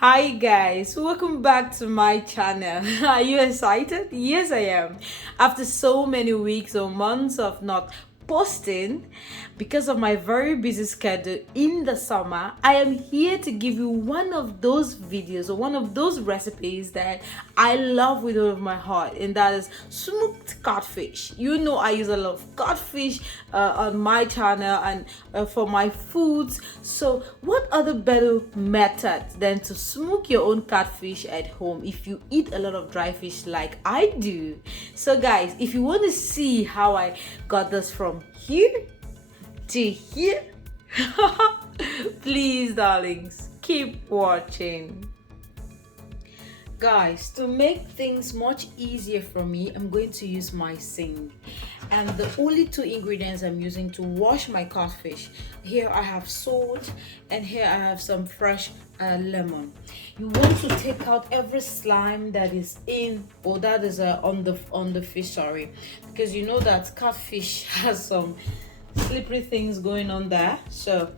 Hi guys, welcome back to my channel. Are you excited? Yes, I am. After so many weeks or months of not posting because of my very busy schedule in the summer, I am here to give you one of those videos or one of those recipes that I love with all of my heart, and that is smoked catfish. You know, I use a lot of catfish on my channel and for my foods. So what other better method than to smoke your own catfish at home if you eat a lot of dry fish like I do? So guys, if you want to see how I got this from here to here, please darlings, keep watching. Guys, to make things much easier for me, I'm going to use my sink, and the only two ingredients I'm using to wash my catfish, here I have salt and here I have some fresh lemon. You want to take out every slime that is in, or that is on the fish, sorry, because you know that catfish has some slippery things going on there. So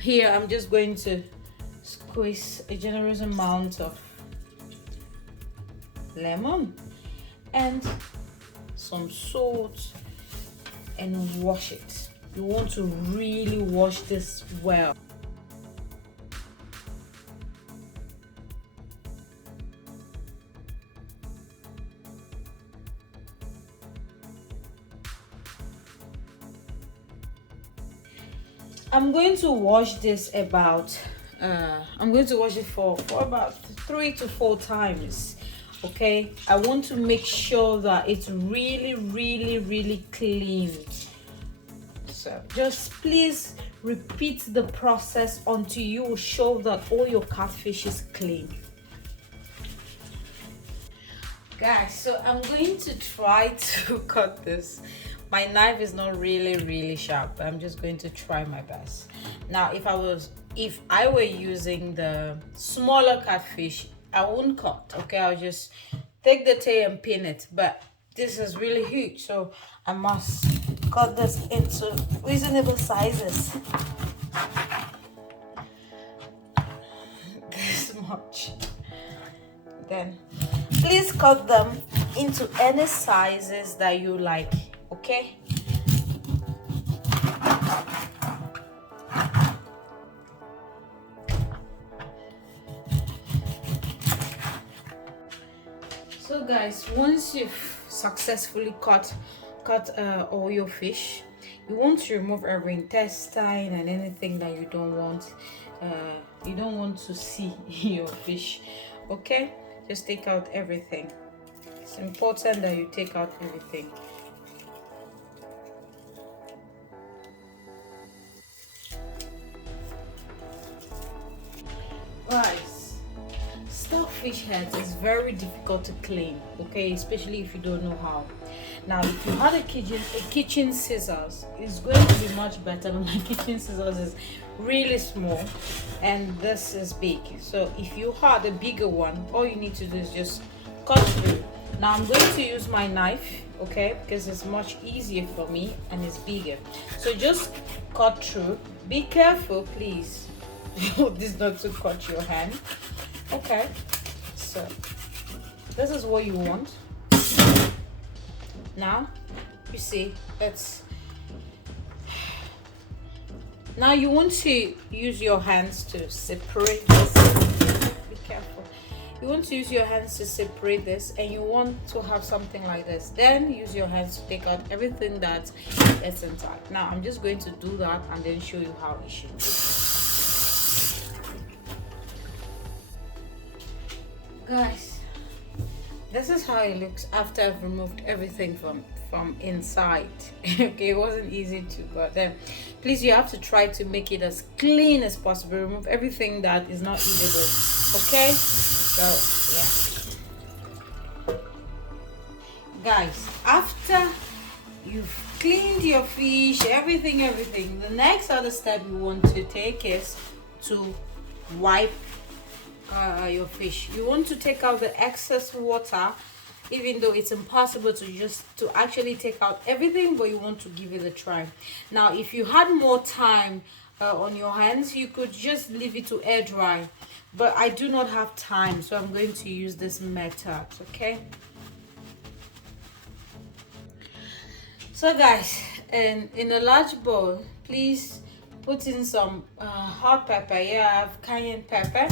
here I'm just going to squeeze a generous amount of lemon and some salt and wash it. You want to really wash this well. I'm going to wash this about I'm going to wash it for about 3 to 4 times. Okay, I want to make sure that it's really clean. So just please repeat the process until you show that all your catfish is clean. Guys, so I'm going to try to cut this. My knife is not really sharp, but I'm just going to try my best. Now if I were using the smaller catfish, I won't cut. Okay, I'll just take the tail and pin it, but this is really huge, so I must cut this into reasonable sizes. This much. Then please cut them into any sizes that you like. Okay, so guys, once you've successfully cut all your fish, you want to remove every intestine and anything that you don't want to see in your fish. Okay, just take out everything. It's important that you take out everything. Guys, starfish heads is very difficult to clean, okay, especially if you don't know how. Now if you had a kitchen scissors, it's going to be much better, but my kitchen scissors is really small and this is big. So if you had a bigger one, all you need to do is just cut through. Now I'm going to use my knife, okay, because it's much easier for me and it's bigger. So just cut through. Be careful, please. This not to cut your hand. Okay, so this is what you want. Now you see, now you want to use your hands to separate this. Be careful. You want to use your hands to separate this, and you want to have something like this. Then use your hands to take out everything that is inside. Now I'm just going to do that and then show you how it should be. Guys, this is how it looks after I've removed everything from inside. Okay, it wasn't easy to, but then please, you have to try to make it as clean as possible. Remove everything that is not eatable. Okay, so yeah, guys, after you've cleaned your fish, everything, the next other step you want to take is to wipe your fish. You want to take out the excess water, even though it's impossible to actually take out everything, but you want to give it a try. Now if you had more time on your hands, you could just leave it to air dry, but I do not have time, so I'm going to use this method. Okay, so guys, in a large bowl, please put in some hot pepper. Yeah, I have cayenne pepper,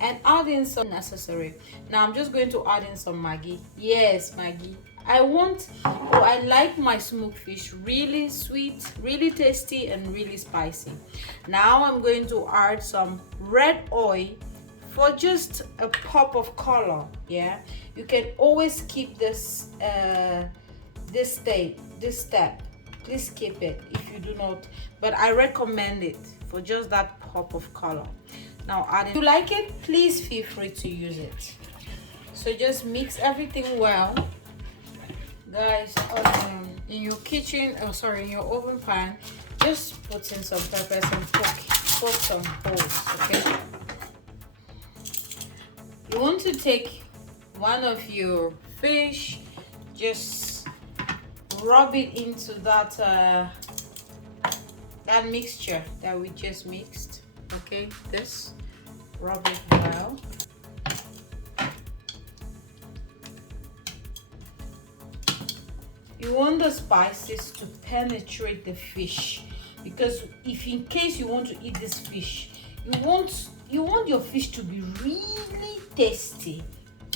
and add in some necessary. Now I'm just going to add in some Maggi. Yes, Maggi. I like my smoked fish really sweet, really tasty, and really spicy. Now I'm going to add some red oil for just a pop of color. Yeah, you can always keep this step. Please keep it if you do not, but I recommend it for just that pop of color. Now if you like it, please feel free to use it. So just mix everything well, guys. In your kitchen, in your oven pan, just put in some peppers and poke some holes. Okay, you want to take one of your fish, just rub it into that that mixture that we just mixed. Okay, this, rub it well. You want the spices to penetrate the fish, because if in case you want to eat this fish, you want your fish to be really tasty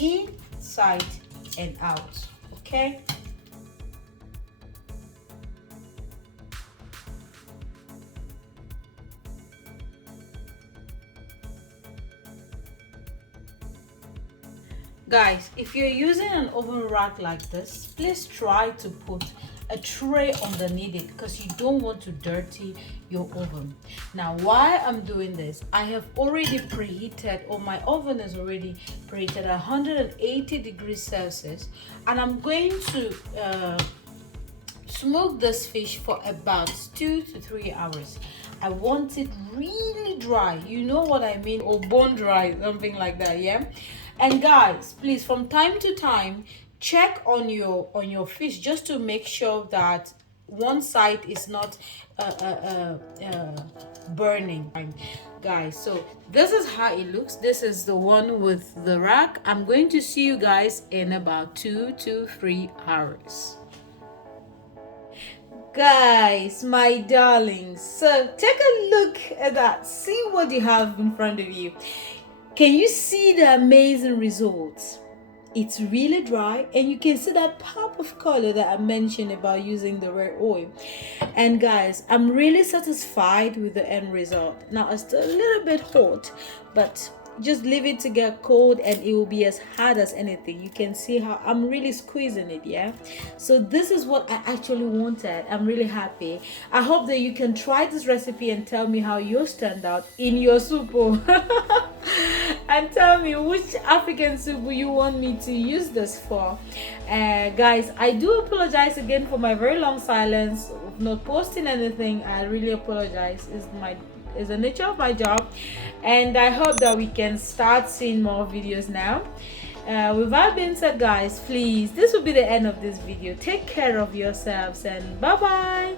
inside and out. Okay, guys, if you're using an oven rack like this, please try to put a tray underneath it, because you don't want to dirty your oven. Now while I'm doing this, I have already preheated, or my oven is already preheated at 180 degrees Celsius, and I'm going to smoke this fish for about 2 to 3 hours. I want it really dry, you know what I mean, or bone dry, something like that. Yeah. And guys, please, from time to time, check on your fish, just to make sure that one side is not burning, guys. So this is how it looks. This is the one with the rack. I'm going to see you guys in about 2 to 3 hours. Guys, my darlings, so take a look at that. See what you have in front of you. Can you see the amazing results? It's really dry, and you can see that pop of color that I mentioned about using the red oil. And guys, I'm really satisfied with the end result. Now it's still a little bit hot, but just leave it to get cold and it will be as hard as anything. You can see how I'm really squeezing it. Yeah, so this is what I actually wanted. I'm really happy. I hope that you can try this recipe and tell me how yours turned out in your soup. And tell me which African soup you want me to use this for. Guys, I do apologize again for my very long silence of not posting anything. I really apologize. It's the nature of my job, and I hope that we can start seeing more videos now. With that being said, guys, please, this will be the end of this video. Take care of yourselves, and bye bye.